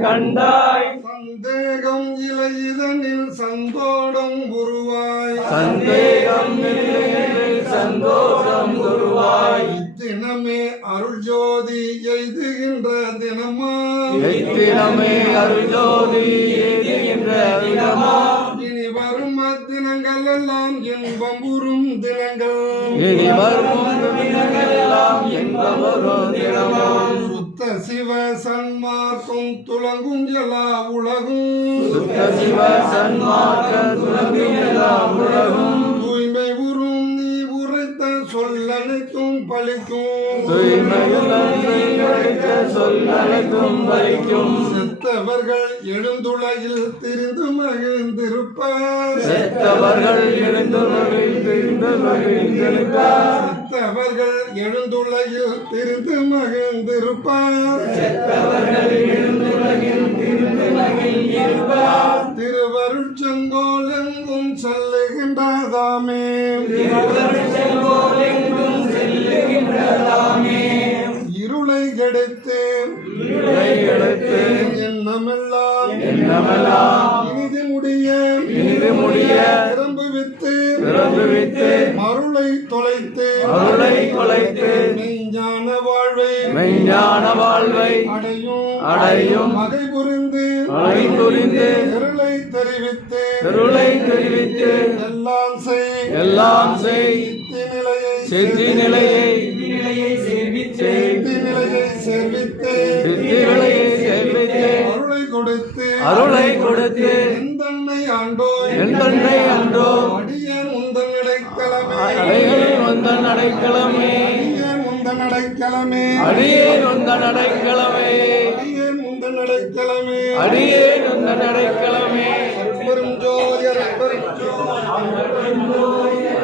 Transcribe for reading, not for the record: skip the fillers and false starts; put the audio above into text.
கண்டாய் சந்தேகம் இலை இதனில் சந்தோடம் உருவாய் சந்தோஷம் உருவாய் தினமே அருள் ஜோதி எய்துகின்ற தினமா அருள்ஜோதி எய்துகின்ற தினமா இனி வரும் தினங்கள் எல்லாம் இன்பம் உறும் தினங்கள் இனி வரும் தினங்கள் எல்லாம் இன்பம் வரும் தினமாம் சுத்த சிவ சன்மார்க்கம் துலங்கும் எல்லா உலகும் சுத்த சிவ சன்மார்க்கம் துலங்கும் எல்லா உலகும் தூய்மை உறும் நீ உரைத்த சொல்லனைத்தும் பலிக்கும் சொல்லனைத்தும் பலிக்கும் செத்தவர்கள் எழுந்துலகில் திரிந்து மகிழ்ந்திருப்பார் செத்தவர்கள் எழுந்துலகில் திரிந்து மகிழ்ந்திருப்பார் செத்தவர்கள் எழுந்துலகில் திரிந்து மகிழ்ந்திருப்பார் செத்தவர்கள் எழுந்துலகில் திரிந்து மகிழ்ந்திருப்பார் திருவருட் செங்கோல் எங்கும் செல்லுகின்றதாமே திருவருட்செங்கோலெங்கும் செல்லுகின்றதாமே இருளை கெடுத்து எண்ணமெல்லாம் இனிது முடிய திறந்து வித்து மருளை தொலைத்து மெய்ஞான வாழ்வை அடையும் வகை புரிந்து இருளை தெரிவித்து எல்லாம் செய் சித்தி நிலையை சேர்வித்து அருளை கொடுத்து எந்தன்னை ஆண்டோ அடியேன் உந்தன் அடைக்கலமே பெரும் ஜோதி